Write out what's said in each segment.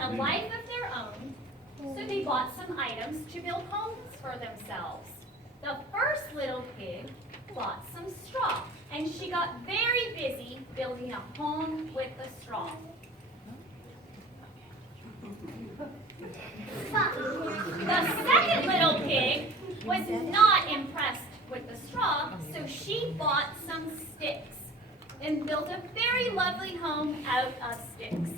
had a life of their own, so they bought some items to build homes for themselves. The first little pig bought some straw, and she got very busy building a home with the straw. The second little pig was not impressed with the straw, so she bought some sticks and built a very lovely home out of sticks.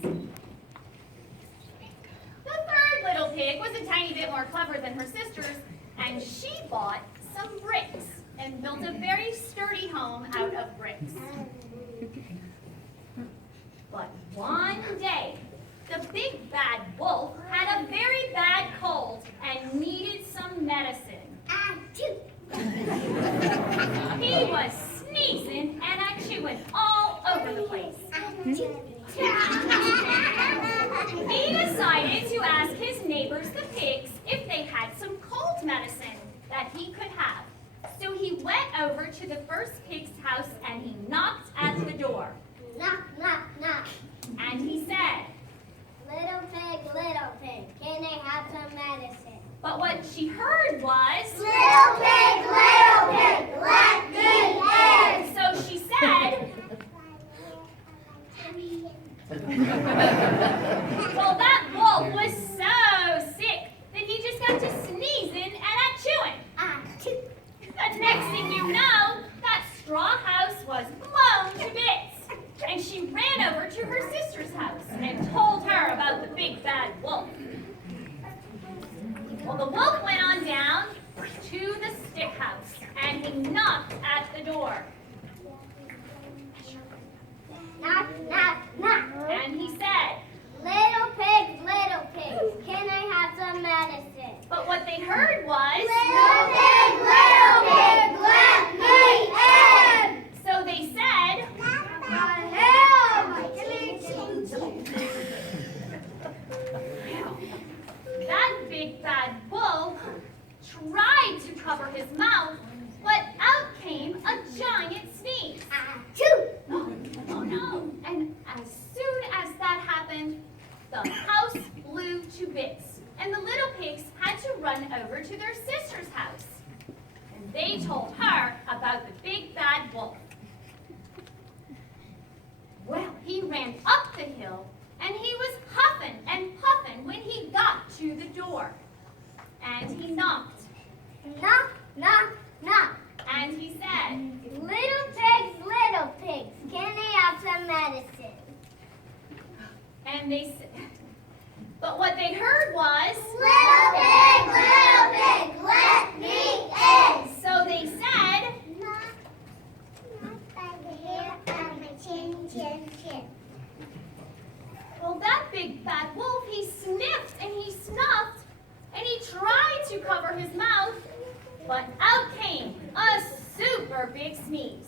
The third little pig was a tiny bit more clever than her sisters, and she bought some bricks and built a very sturdy home out of bricks. But one day, the big bad wolf had a very bad cold and needed some medicine. He was sneezing and chewing all over the place. He decided to ask his neighbors, the pigs, if they had some cold medicine that he could have. So he went over to the first pig's house and he knocked at the door. Knock, knock, knock. And he said, Little pig, can I have some medicine? but what she heard was, Little pig, let me in. so she said, well, that wolf was so sick that he just got to sneezing and chewing. The next thing you know, that straw house was blown to bits. And she ran over to her sister's house and told her about the big bad wolf. Well, the wolf went on down to the stick house and he knocked at the door. Knock, knock, knock. And he said, Little pigs, can I have some medicine? but what they heard was, Little pig, let me in. so they said, that big bad wolf tried to cover his mouth, but out came a giant sneeze. Oh no! And as soon as that happened, the house blew to bits, and the little pigs had to run over to their sister's house. And they told her about the big bad wolf. Well, he ran up the hill, and he was huffing and puffing when he got to the door. And he knocked, Knock, knock, knock. and he said, Little pigs, can I have some medicine? and they said, but what they heard was, Little pig, let me in. so they said, Not by the hair on my chin, chin, chin. well, that big bad wolf, he sniffed and he snuffed, and he tried to cover his mouth, but out came a super big sneeze.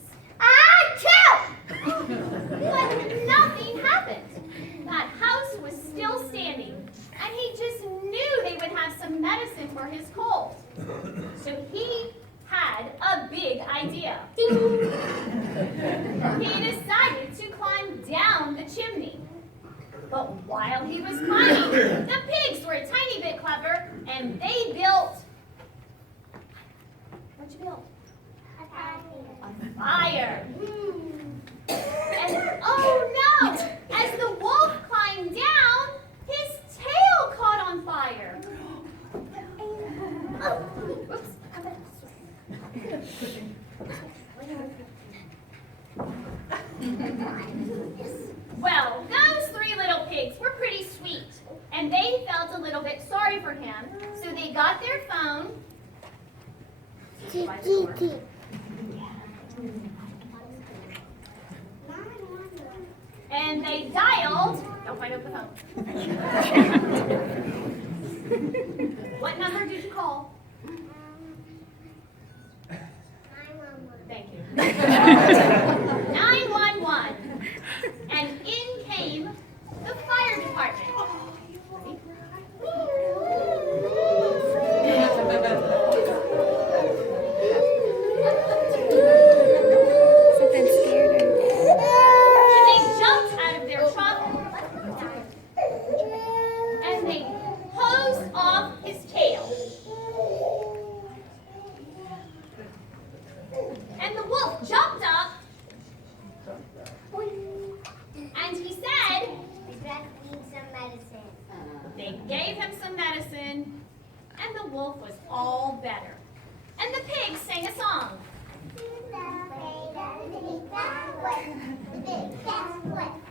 But nothing happened. That house was still standing, and he just knew they would have some medicine for his cold. So he had a big idea. He decided to climb down the chimney. But while he was climbing, the pigs were a tiny bit clever, and they built... What'd you build? A fire. And oh no! As the wolf climbed down, his tail caught on fire. Oh, whoops. Well, those three little pigs were pretty sweet, and they felt a little bit sorry for him, so they got their phone. And they dialed, don't fight over the phone. What number did you call? Thank you. 911. And in came the fire department. Something scared her. And they jumped out of their truck. They gave him some medicine, and the wolf was all better. And the pig sang a song. Who's afraid of the big bad wolf? The big bad wolf.